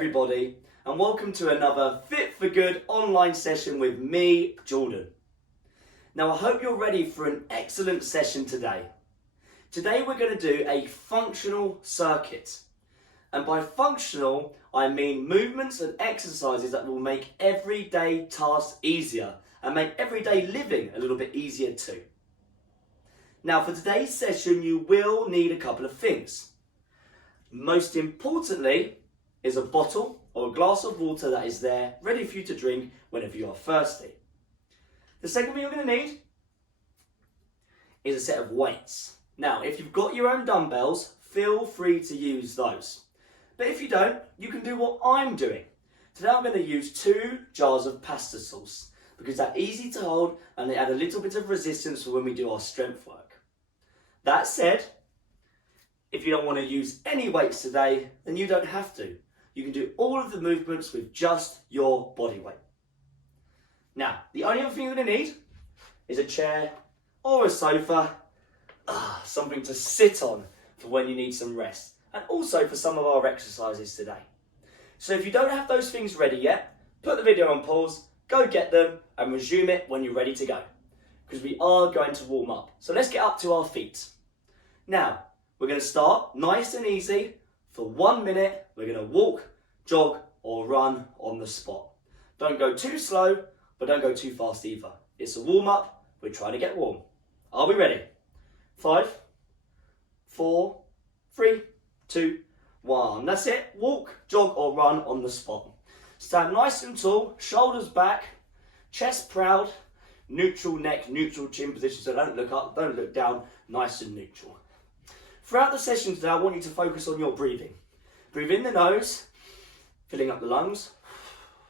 everybody, and welcome to another Fit for Good online session with me, Jordan. Now I hope you're ready for an excellent session today. Today we're going to do a functional circuit. And by functional, I mean movements and exercises that will make everyday tasks easier and make everyday living a little bit easier too. Now for today's session, you will need a couple of things. Most importantly is a bottle or a glass of water that is there ready for you to drink whenever you are thirsty. The second thing you're going to need is a set of weights. Now if you've got your own dumbbells, feel free to use those. But if you don't, you can do what I'm doing. Today I'm going to use 2 jars of pasta sauce because they're easy to hold and they add a little bit of resistance for when we do our strength work. That said, if you don't want to use any weights today, then you don't have to. You can do all of the movements with just your body weight. Now, the only other thing you're going to need is a chair or a sofa, something to sit on for when you need some rest, and also for some of our exercises today. So if you don't have those things ready yet, put the video on pause, go get them, and resume it when you're ready to go, because we are going to warm up. So let's get up to our feet. Now, we're going to start nice and easy. For 1 minute, we're going to walk, jog, or run on the spot. Don't go too slow, but don't go too fast either. It's a warm up. We're trying to get warm. Are we ready? 5, 4, 3, 2, 1. That's it. Walk, jog, or run on the spot. Stand nice and tall, shoulders back, chest proud, neutral neck, neutral chin position. So don't look up, don't look down, nice and neutral. Throughout the session today, I want you to focus on your breathing. Breathe in the nose, filling up the lungs,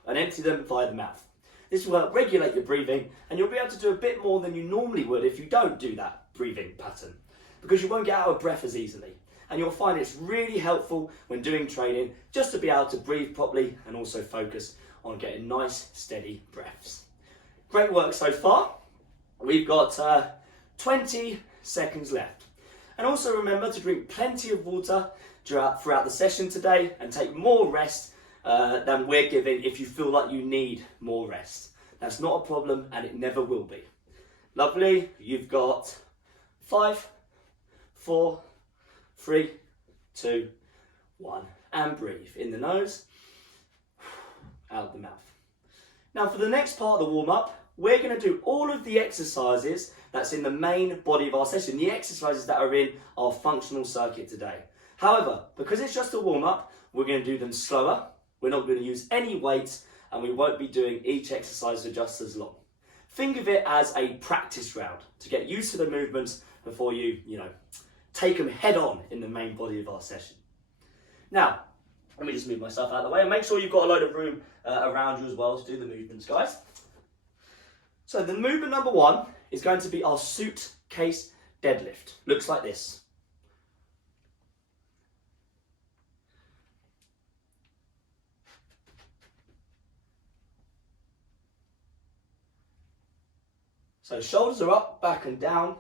and empty them via the mouth. This will help regulate your breathing, and you'll be able to do a bit more than you normally would if you don't do that breathing pattern, because you won't get out of breath as easily. And you'll find it's really helpful when doing training just to be able to breathe properly and also focus on getting nice, steady breaths. Great work so far. We've got 20 seconds left. And also remember to drink plenty of water throughout the session today and take more rest than we're giving if you feel like you need more rest. That's not a problem and it never will be. Lovely. You've got 5, 4, 3, 2, 1. And breathe in the nose, out the mouth. Now for the next part of the warm up, we're going to do all of the exercises that's in the main body of our session, the exercises that are in our functional circuit today. However, because it's just a warm up, we're going to do them slower. We're not going to use any weights and we won't be doing each exercise for just as long. Think of it as a practice round to get used to the movements before you take them head on in the main body of our session. Now, let me just move myself out of the way and make sure you've got a load of room around you as well to do the movements, guys. So the movement number 1 is going to be our suitcase deadlift. Looks like this. So shoulders are up, back and down.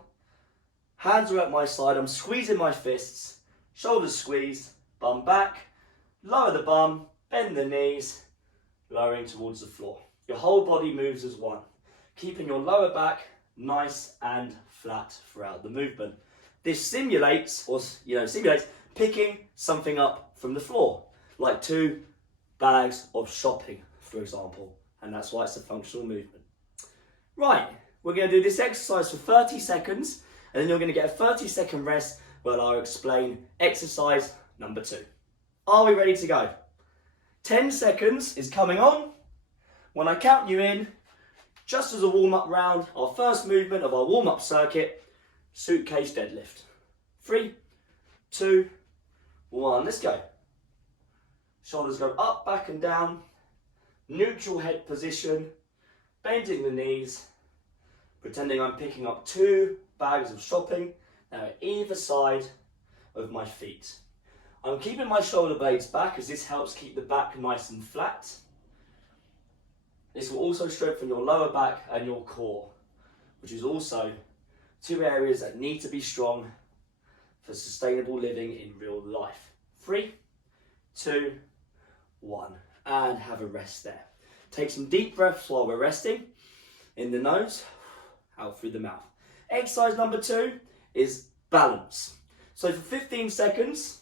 Hands are at my side. I'm squeezing my fists. Shoulders squeezed, bum back. Lower the bum, bend the knees, lowering towards the floor. Your whole body moves as one, keeping your lower back nice and flat throughout the movement. This simulates picking something up from the floor, like 2 bags of shopping, for example, and that's why it's a functional movement. Right, we're going to do this exercise for 30 seconds, and then you're going to get a 30-second rest while I'll explain exercise number 2. Are we ready to go? 10 seconds is coming on. When I count you in, just as a warm-up round, our first movement of our warm-up circuit, suitcase deadlift. 3, 2, 1, let's go. Shoulders go up, back and down. Neutral head position, bending the knees, pretending I'm picking up 2 bags of shopping, now at either side of my feet. I'm keeping my shoulder blades back as this helps keep the back nice and flat. This will also strengthen your lower back and your core, which is also 2 areas that need to be strong for sustainable living in real life. 3, 2, 1. And have a rest there. Take some deep breaths while we're resting. In the nose, out through the mouth. Exercise number 2 is balance. So for 15 seconds,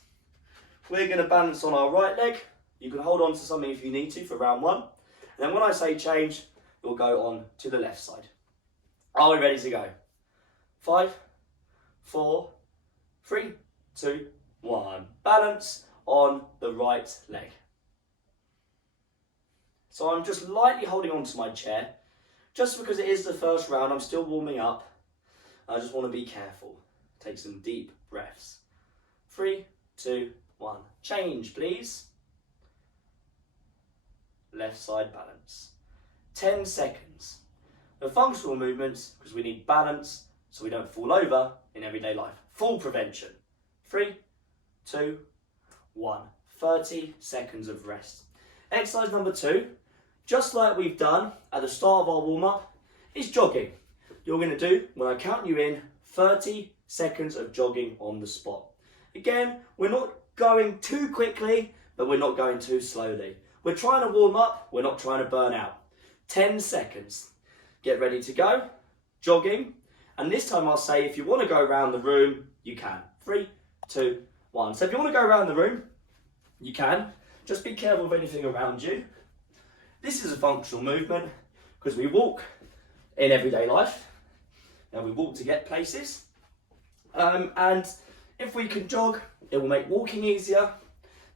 we're going to balance on our right leg. You can hold on to something if you need to for round 1. And then when I say change, you'll go on to the left side. Are we ready to go? 5, 4, 3, 2, 1. Balance on the right leg. So I'm just lightly holding on to my chair. Just because it is the first round, I'm still warming up. I just want to be careful. Take some deep breaths. 3, 2, 1. Change, please. Left side balance. 10 seconds. The functional movements, because we need balance so we don't fall over in everyday life. Fall prevention. 3, 2, 1. 30 seconds of rest. Exercise number 2, just like we've done at the start of our warm-up, is jogging. You're going to do, when I count you in, 30 seconds of jogging on the spot. Again, we're not going too quickly, but we're not going too slowly. We're trying to warm up, we're not trying to burn out. 10 seconds. Get ready to go. Jogging. And this time I'll say if you want to go around the room, you can. 3, 2, 1. So if you want to go around the room, you can. Just be careful of anything around you. This is a functional movement because we walk in everyday life. Now we walk to get places. And if we can jog, it will make walking easier.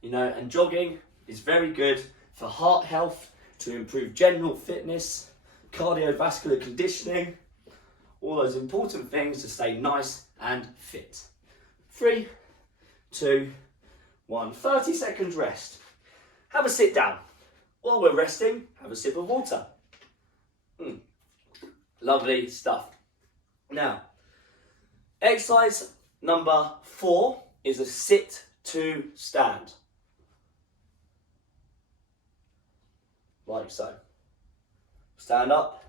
And jogging is very good for heart health, to improve general fitness, cardiovascular conditioning, all those important things to stay nice and fit. 3, 2, 1. 30 seconds rest. Have a sit down. While we're resting, have a sip of water. Lovely stuff. Now, exercise number 4 is a sit to stand. Like so. Stand up,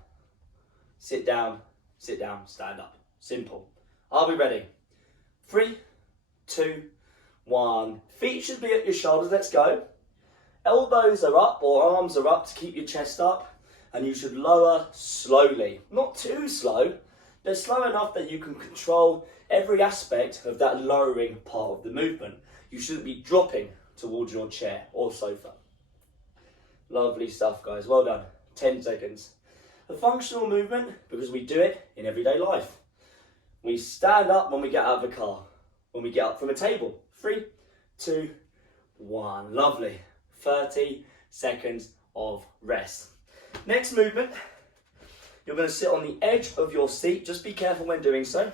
sit down, stand up. Simple. Are we ready? 3, 2, 1. Feet should be at your shoulders. Let's go. Elbows are up or arms are up to keep your chest up. And you should lower slowly. Not too slow, but slow enough that you can control every aspect of that lowering part of the movement. You shouldn't be dropping towards your chair or sofa. Lovely stuff, guys. Well done. 10 seconds. A functional movement because we do it in everyday life. We stand up when we get out of the car, when we get up from a table. 3, 2, 1. Lovely. 30 seconds of rest. Next movement, you're going to sit on the edge of your seat. Just be careful when doing so.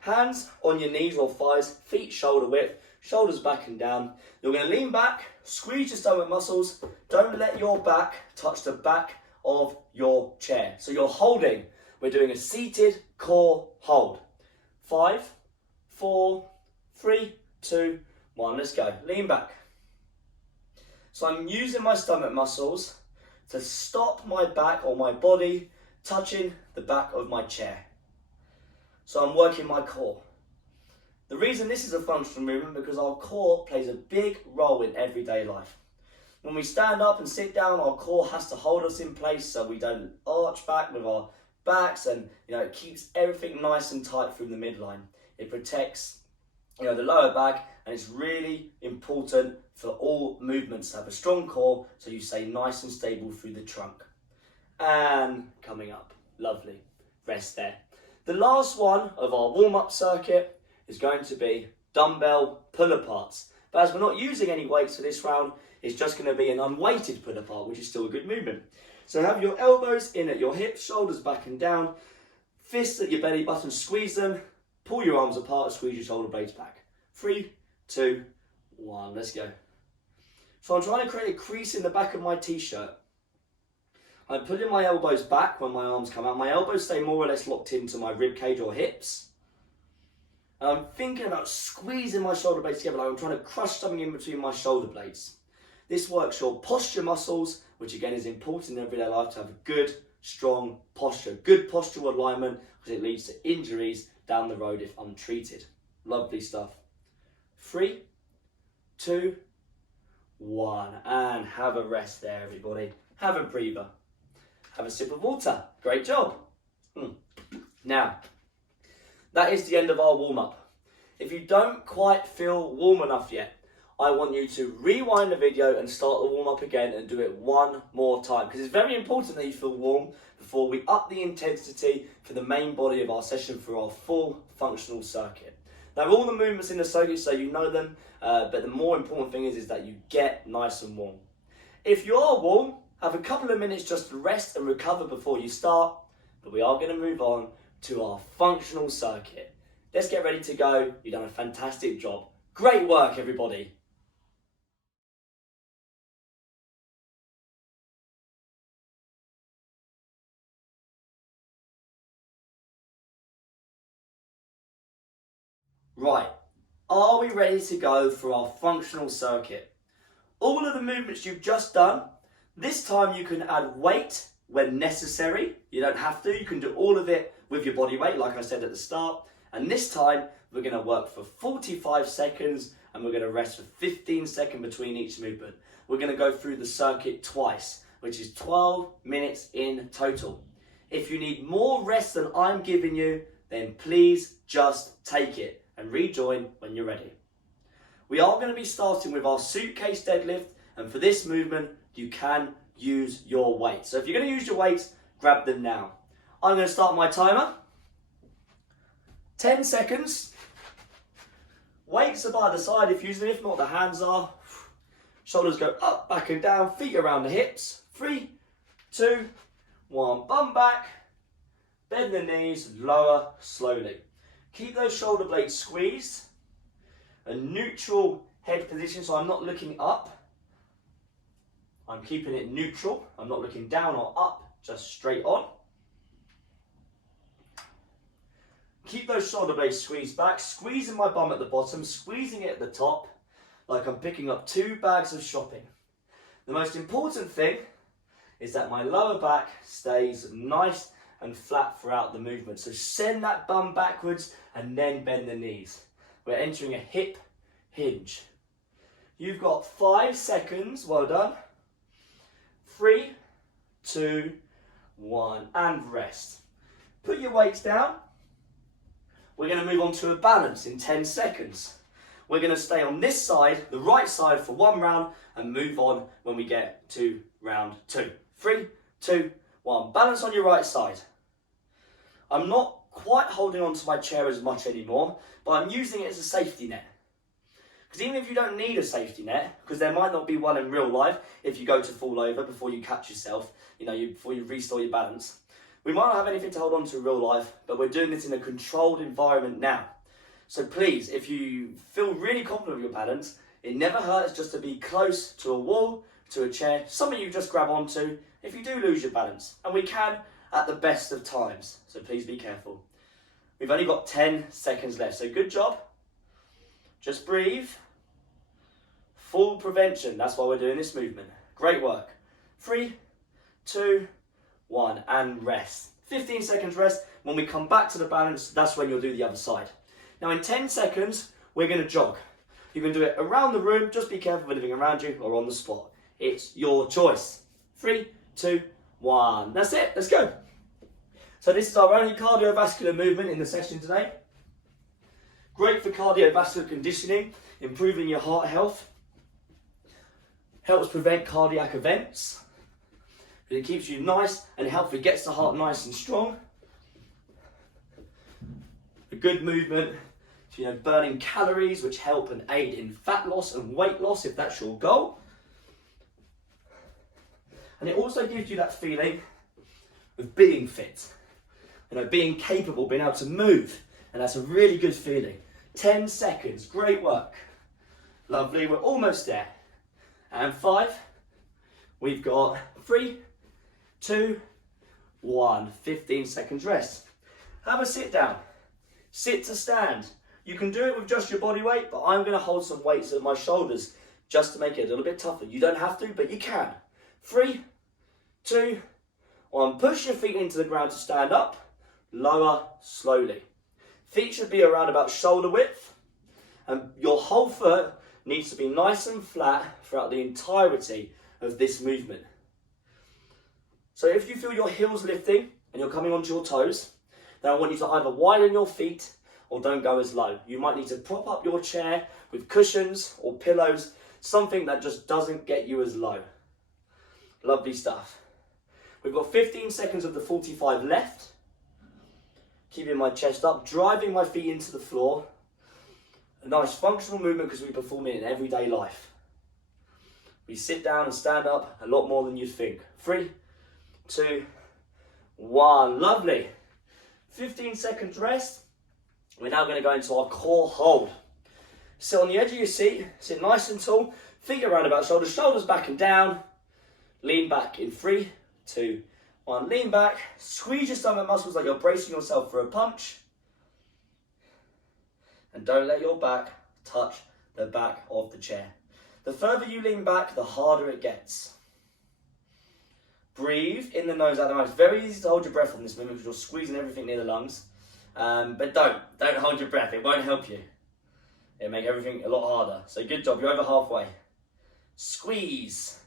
Hands on your knees or thighs, feet shoulder width, shoulders back and down. You're going to lean back, squeeze your stomach muscles. Don't let your back touch the back of your chair. So you're holding. We're doing a seated core hold. 5, 4, 3, 2, 1. Let's go. Lean back. So I'm using my stomach muscles to stop my back or my body touching the back of my chair. So I'm working my core. The reason this is a functional movement because our core plays a big role in everyday life. When we stand up and sit down, our core has to hold us in place so we don't arch back with our backs, and it keeps everything nice and tight through the midline. It protects the lower back, and it's really important for all movements to have a strong core so you stay nice and stable through the trunk. And coming up. Lovely. Rest there. The last one of our warm-up circuit is going to be dumbbell pull-aparts. But as we're not using any weights for this round, it's just going to be an unweighted pull-apart, which is still a good movement. So have your elbows in at your hips, shoulders back and down, fists at your belly button, squeeze them, pull your arms apart, squeeze your shoulder blades back. 3, 2, 1, let's go. So I'm trying to create a crease in the back of my t-shirt. I'm pulling my elbows back when my arms come out. My elbows stay more or less locked into my rib cage or hips. And I'm thinking about squeezing my shoulder blades together, like I'm trying to crush something in between my shoulder blades. This works your posture muscles, which again is important in everyday life to have a good, strong posture. Good postural alignment because it leads to injuries down the road if untreated. Lovely stuff. 3, 2, 1. And have a rest there, everybody. Have a breather. Have a sip of water. Great job. Now, that is the end of our warm-up. If you don't quite feel warm enough yet, I want you to rewind the video and start the warm-up again and do it one more time, because it's very important that you feel warm before we up the intensity for the main body of our session for our full functional circuit. Now, all the movements in the circuit, so you know them, but the more important thing is that you get nice and warm. If you are warm, have a couple of minutes just to rest and recover before you start, but we are going to move on to our functional circuit. Let's get ready to go. You've done a fantastic job. Great work, everybody. Right, are we ready to go for our functional circuit? All of the movements you've just done, this time you can add weight when necessary. You don't have to, you can do all of it with your body weight, like I said at the start. And this time, we're going to work for 45 seconds and we're going to rest for 15 seconds between each movement. We're going to go through the circuit twice, which is 12 minutes in total. If you need more rest than I'm giving you, then please just take it and rejoin when you're ready. We are going to be starting with our suitcase deadlift, and for this movement, you can use your weights. So if you're going to use your weights, grab them now. I'm going to start my timer. 10 seconds. Weights are by the side if using, if not the hands are. Shoulders go up, back and down, feet around the hips. 3, 2, 1. Bum back, bend the knees, lower slowly. Keep those shoulder blades squeezed. A neutral head position, so I'm not looking up. I'm keeping it neutral. I'm not looking down or up, just straight on. Keep those shoulder blades squeezed back, squeezing my bum at the bottom, squeezing it at the top, like I'm picking up 2 bags of shopping. The most important thing is that my lower back stays nice and flat throughout the movement. So send that bum backwards and then bend the knees. We're entering a hip hinge. You've got 5 seconds, well done. 3, 2, 1, and rest. Put your weights down. We're going to move on to a balance in 10 seconds. We're going to stay on this side, the right side, for 1 round and move on when we get to round 2. 3, 2, 1. Balance on your right side. I'm not quite holding on to my chair as much anymore, but I'm using it as a safety net. Because even if you don't need a safety net, because there might not be one in real life if you go to fall over before you catch yourself, before you restore your balance. We might not have anything to hold on to in real life, but we're doing this in a controlled environment now. So please, if you feel really confident with your balance, it never hurts just to be close to a wall, to a chair, something you just grab onto if you do lose your balance. And we can at the best of times, so please be careful. We've only got 10 seconds left, so good job. Just breathe. Fall prevention, that's why we're doing this movement. Great work. 3, 2, 1, and rest. 15 seconds rest. When we come back to the balance, that's when you'll do the other side. Now in 10 seconds, we're going to jog. You can do it around the room, just be careful with anything around you or on the spot. It's your choice. 3, 2, 1. That's it, let's go. So this is our only cardiovascular movement in the session today. Great for cardiovascular conditioning, improving your heart health. Helps prevent cardiac events. It keeps you nice and healthy, gets the heart nice and strong. A good movement, burning calories, which help and aid in fat loss and weight loss if that's your goal. And it also gives you that feeling of being fit, being capable, being able to move, and that's a really good feeling. 10 seconds, great work. Lovely, we're almost there. And 5, we've got 3, 2, 1, 15 seconds rest. Have a sit down, sit to stand. You can do it with just your body weight, but I'm gonna hold some weights at my shoulders just to make it a little bit tougher. You don't have to, but you can. 3, 2, 1, push your feet into the ground to stand up, lower slowly. Feet should be around about shoulder width, and your whole foot needs to be nice and flat throughout the entirety of this movement. So if you feel your heels lifting and you're coming onto your toes, then I want you to either widen your feet or don't go as low. You might need to prop up your chair with cushions or pillows, something that just doesn't get you as low. Lovely stuff. We've got 15 seconds of the 45 left. Keeping my chest up, driving my feet into the floor. A nice functional movement because we perform it in everyday life. We sit down and stand up a lot more than you'd think. 3, 2, 1. Lovely. 15 seconds rest. We're now going to go into our core hold. Sit on the edge of your seat, sit nice and tall, feet around about shoulders, shoulders back and down. Lean back in 3, 2, 1. Lean back, squeeze your stomach muscles like you're bracing yourself for a punch. And don't let your back touch the back of the chair. The further you lean back, the harder it gets. Breathe in the nose, out the mouth. It's very easy to hold your breath on this movement because you're squeezing everything near the lungs. But don't hold your breath, it won't help you. It'll make everything a lot harder. So good job, you're over halfway. Squeeze.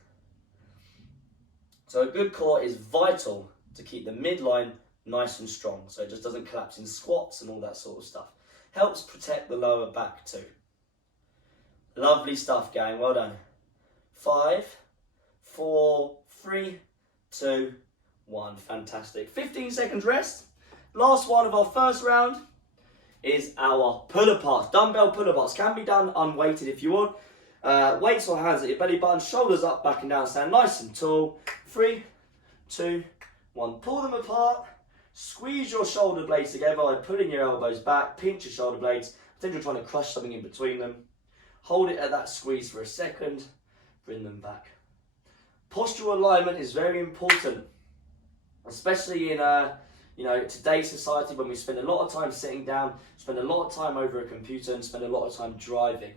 So a good core is vital to keep the midline nice and strong, so it just doesn't collapse in squats and all that sort of stuff. Helps protect the lower back too. Lovely stuff, gang, well done. 5, 4, 3, 2, 1, fantastic. 15 seconds rest. Last one of our first round is our pull-aparts. Dumbbell pull-aparts can be done unweighted if you want. Weights or hands at your belly button, shoulders up, back and down, stand nice and tall. 3, 2, 1. Pull them apart. Squeeze your shoulder blades together by pulling your elbows back. Pinch your shoulder blades. Pretend you're trying to crush something in between them. Hold it at that squeeze for a second. Bring them back. Postural alignment is very important, especially in today's society when we spend a lot of time sitting down, spend a lot of time over a computer, and spend a lot of time driving.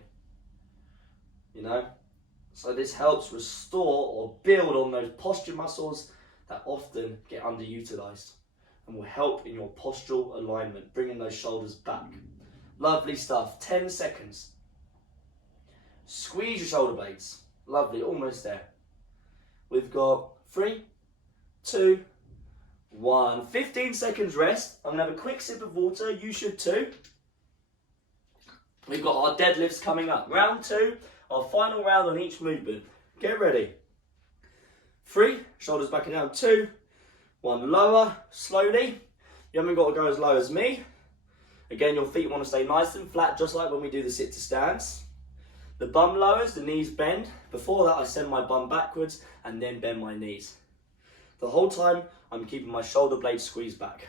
So this helps restore or build on those posture muscles that often get underutilized and will help in your postural alignment, bringing those shoulders back. Lovely stuff. 10 seconds. Squeeze your shoulder blades. Lovely, almost there. We've got 3, 2, 1. 15 seconds rest. I'm going to have a quick sip of water. You should too. We've got our deadlifts coming up. Round 2, our final round on each movement. Get ready. 3, shoulders back and down. 2, 1, lower, slowly. You haven't got to go as low as me. Again, your feet want to stay nice and flat, just like when we do the sit to stands. The bum lowers, the knees bend. Before that, I send my bum backwards and then bend my knees. The whole time, I'm keeping my shoulder blades squeezed back.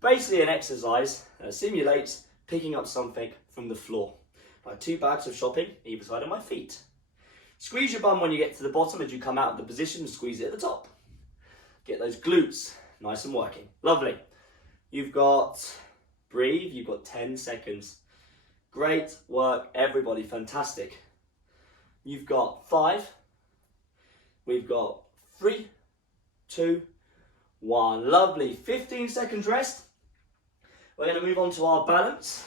Basically an exercise that simulates picking up something from the floor, like 2 bags of shopping either side of my feet. Squeeze your bum when you get to the bottom as you come out of the position and squeeze it at the top. Get those glutes nice and working. Lovely. You've got, breathe, you've got 10 seconds. Great work, everybody, fantastic. You've got 5, we've got 3, 2, 1. Lovely. 15 seconds rest. We're going to move on to our balance.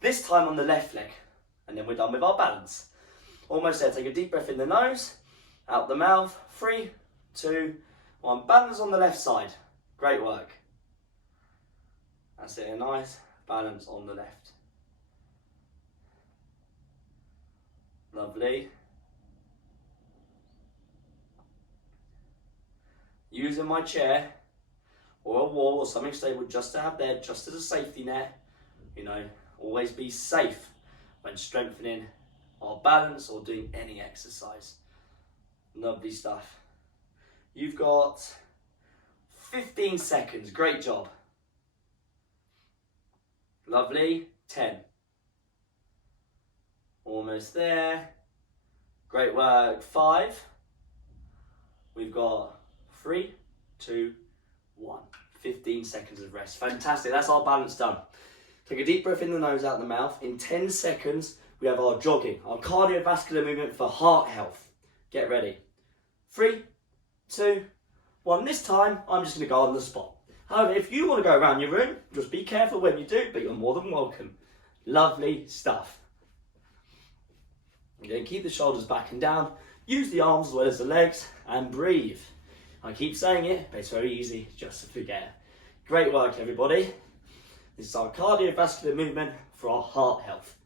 This time on the left leg. And then we're done with our balance. Almost there. Take a deep breath in the nose, out the mouth. 3, 2, 1. Balance on the left side. Great work. That's it. A nice balance on the left. Lovely. Using my chair or a wall or something stable just to have there, just as a safety net. Always be safe when strengthening our balance or doing any exercise. Lovely stuff. You've got 15 seconds. Great job. Lovely. 10. Almost there. Great work. 5. We've got 3, 2, 1. 15 seconds of rest. Fantastic. That's our balance done. Take a deep breath in the nose, out the mouth. In 10 seconds, we have our jogging, our cardiovascular movement for heart health. Get ready. 3, 2, 1. This time, I'm just going to go on the spot. However, if you want to go around your room, just be careful when you do, but you're more than welcome. Lovely stuff. Again, keep the shoulders back and down. Use the arms as well as the legs and breathe. I keep saying it, but it's very easy just to forget. Great work, everybody. This is our cardiovascular movement for our heart health.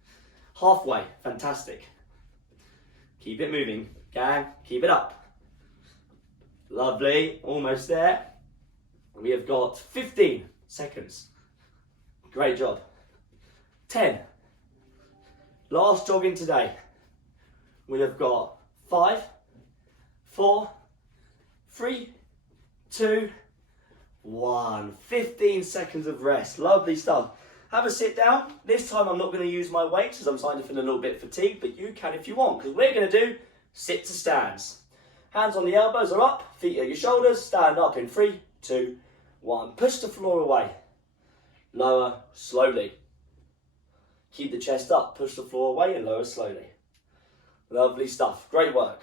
Halfway, fantastic. Keep it moving, gang, keep it up. Lovely, almost there. We have got 15 seconds. Great job. 10. Last jogging today. We have got 5, 4, 3, 2, 1. 15 seconds of rest. Lovely stuff. Have a sit down. This time I'm not going to use my weights as I'm starting to feel a little bit fatigued, but you can if you want, because we're going to do sit to stands. Hands on the elbows are up, feet at your shoulders, stand up in 3, 2, 1. Push the floor away. Lower slowly. Keep the chest up, push the floor away and lower slowly. Lovely stuff, great work.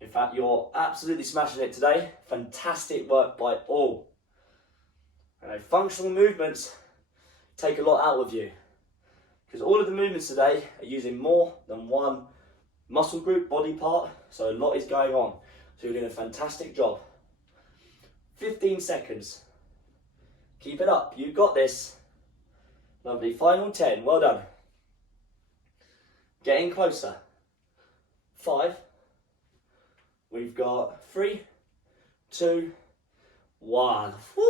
In fact, you're absolutely smashing it today. Fantastic work by all. Functional movements take a lot out of you, because all of the movements today are using more than one muscle group, body part, so a lot is going on. So you're doing a fantastic job. 15 seconds. Keep it up, you've got this. Lovely, final 10, well done. Getting closer. 5. We've got 3, 2, 1. Woo.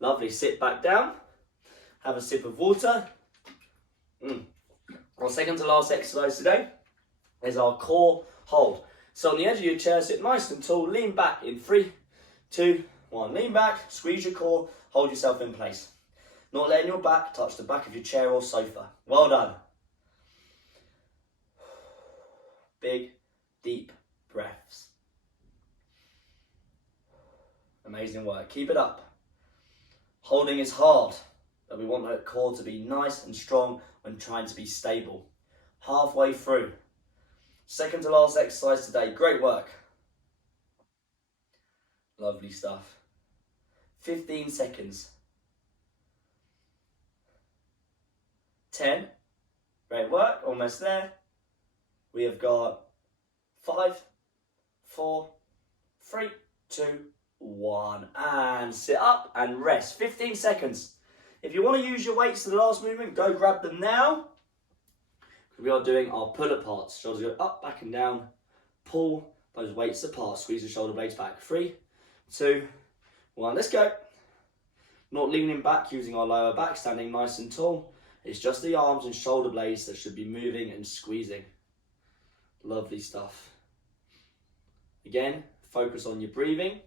Lovely, sit back down. Have a sip of water. Our second to last exercise today is our core hold. So on the edge of your chair, sit nice and tall, lean back in 3, 2, 1. Lean back, squeeze your core, hold yourself in place. Not letting your back touch the back of your chair or sofa. Well done. Big, deep breaths. Amazing work. Keep it up. Holding is hard, but we want that core to be nice and strong when trying to be stable. Halfway through. Second to last exercise today. Great work. Lovely stuff. 15 seconds. 10. Great work. Almost there. We have got 5, 4, 3, 2, 1. And sit up and rest. 15 seconds. If you want to use your weights to the last movement, go grab them now. We are doing our pull aparts. Shoulders go up, back and down. Pull those weights apart. Squeeze the shoulder blades back. 3, 2, 1. Let's go. Not leaning back, using our lower back, standing nice and tall. It's just the arms and shoulder blades that should be moving and squeezing. Lovely stuff. Again, focus on your breathing.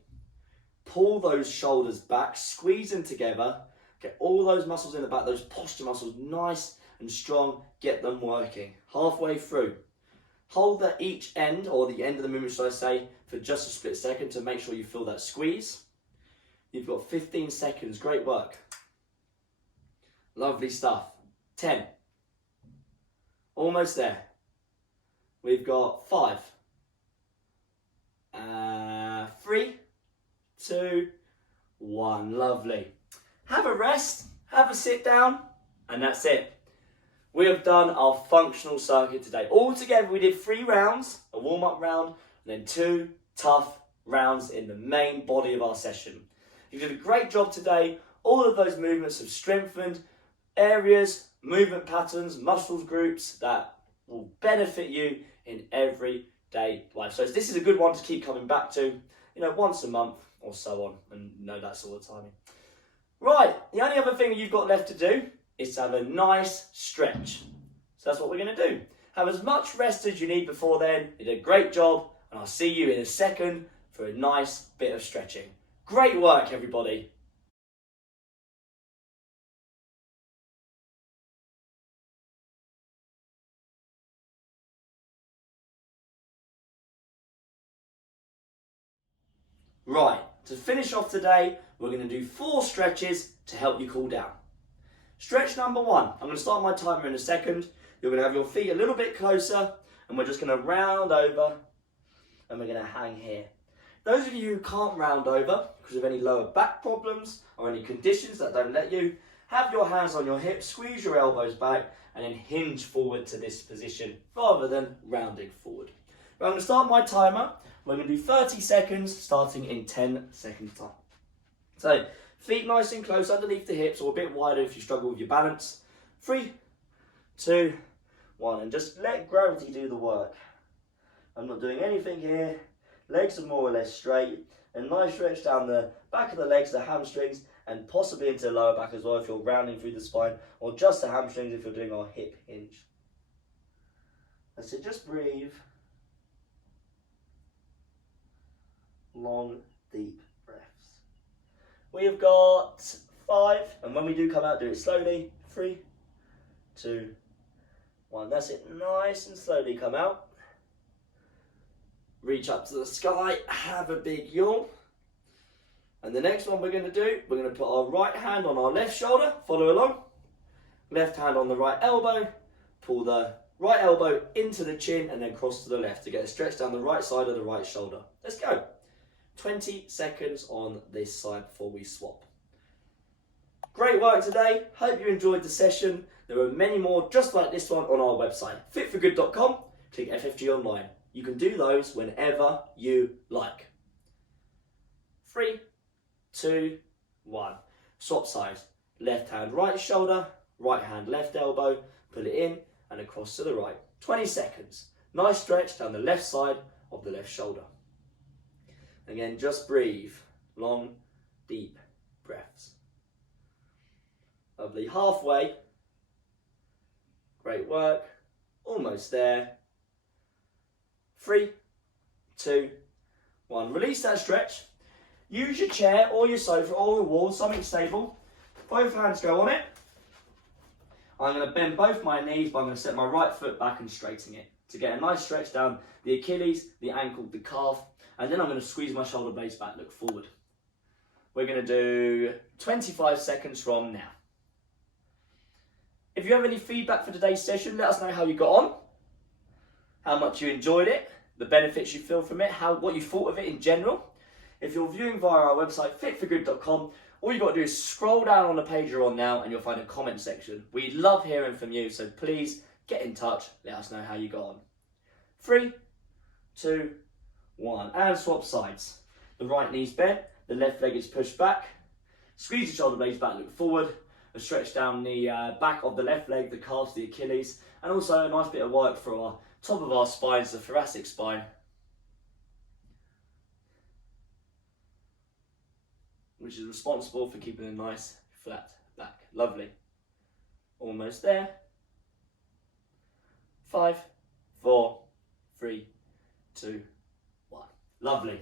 Pull those shoulders back, squeeze them together. Get all those muscles in the back, those posture muscles nice and strong. Get them working. Halfway through. Hold at each end, or the end of the movement, should I say, for just a split second to make sure you feel that squeeze. You've got 15 seconds. Great work. Lovely stuff. 10. Almost there. We've got 5. 3, 2, 1. Lovely. Have a rest, have a sit down, and that's it. We have done our functional circuit today. All together we did 3 rounds, a warm-up round, and then 2 tough rounds in the main body of our session. You did a great job today. All of those movements have strengthened areas, movement patterns, muscles groups that will benefit you in everyday life. So this is a good one to keep coming back to, once a month or so on, and that sort of timing. Right, the only other thing you've got left to do is to have a nice stretch. So that's what we're going to do. Have as much rest as you need before then. You did a great job, and I'll see you in a second for a nice bit of stretching. Great work, everybody. Right, to finish off today, we're going to do 4 stretches to help you cool down. Stretch number 1. I'm going to start my timer in a second. You're going to have your feet a little bit closer, and we're just going to round over, and we're going to hang here. Those of you who can't round over because of any lower back problems or any conditions that don't let you, Have your hands on your hips, squeeze your elbows back, and then hinge forward to this position rather than rounding forward. I'm going to start my timer. We're going to do 30 seconds starting in 10 seconds time. So feet nice and close underneath the hips or a bit wider if you struggle with your balance. 3, 2, 1, and just let gravity do the work. I'm not doing anything here. Legs are more or less straight. A nice stretch down the back of the legs, the hamstrings, and possibly into the lower back as well if you're rounding through the spine, or just the hamstrings if you're doing our hip hinge. That's it, just breathe. Long, deep breaths. We have got 5, and when we do come out, do it slowly. 3, 2, 1. That's it, nice and slowly come out. Reach up to the sky, have a big yawn. And the next one we're going to do, we're going to put our right hand on our left shoulder, follow along. Left hand on the right elbow, pull the right elbow into the chin and then cross to the left to get a stretch down the right side of the right shoulder. Let's go. 20 seconds on this side before we swap. Great work today. Hope you enjoyed the session. There are many more just like this one on our website, fitforgood.com. Click FFG online. You can do those whenever you like. 3, 2, 1. Swap sides. Left hand, right shoulder. Right hand, left elbow. Pull it in and across to the right. 20 seconds. Nice stretch down the left side of the left shoulder. Again, just breathe. Long, deep breaths. Lovely. Halfway. Great work. Almost there. 3, 2, 1. Release that stretch. Use your chair or your sofa or the wall, something stable. Both hands go on it. I'm going to bend both my knees, but I'm going to set my right foot back and straighten it to get a nice stretch down the Achilles, the ankle, the calf, and then I'm going to squeeze my shoulder blades back, look forward. We're going to do 25 seconds from now. If you have any feedback for today's session, let us know how you got on, how much you enjoyed it, the benefits you feel from it, what you thought of it in general. If you're viewing via our website, fitforgood.com, all you've got to do is scroll down on the page you're on now and you'll find a comment section. We love hearing from you, so please get in touch, let us know how you got on. 3, 2, 1, and swap sides. The right knee's bent, the left leg is pushed back. Squeeze the shoulder blades back, look forward. A stretch down the back of the left leg, the calves, the Achilles, and also a nice bit of work for our top of our spines, the thoracic spine. Which is responsible for keeping a nice flat back. Lovely. Almost there. 5, 4, 3, 2, 1. Lovely.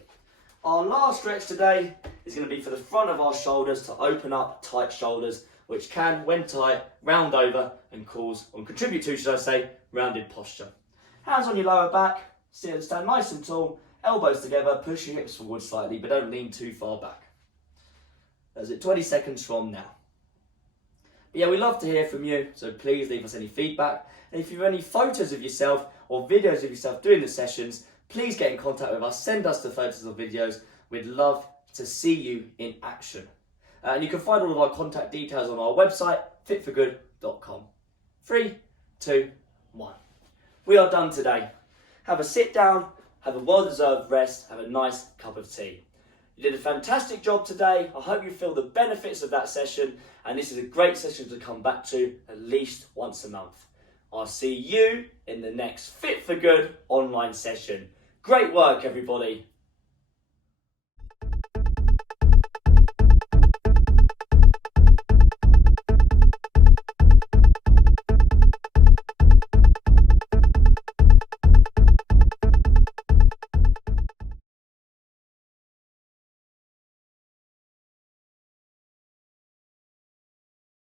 Our last stretch today is going to be for the front of our shoulders to open up tight shoulders, which can, when tight, round over and contribute to, should I say, rounded posture. Hands on your lower back, stand nice and tall, elbows together, push your hips forward slightly, but don't lean too far back. That's it, 20 seconds from now. But yeah, we love to hear from you, so please leave us any feedback. And if you have any photos of yourself or videos of yourself doing the sessions, please get in contact with us, send us the photos or videos. We'd love to see you in action. And you can find all of our contact details on our website, fitforgood.com. 3, 2, 1. We are done today. Have a sit down, have a well-deserved rest, have a nice cup of tea. You did a fantastic job today. I hope you feel the benefits of that session, and this is a great session to come back to at least once a month. I'll see you in the next Fit for Good online session. Great work, everybody.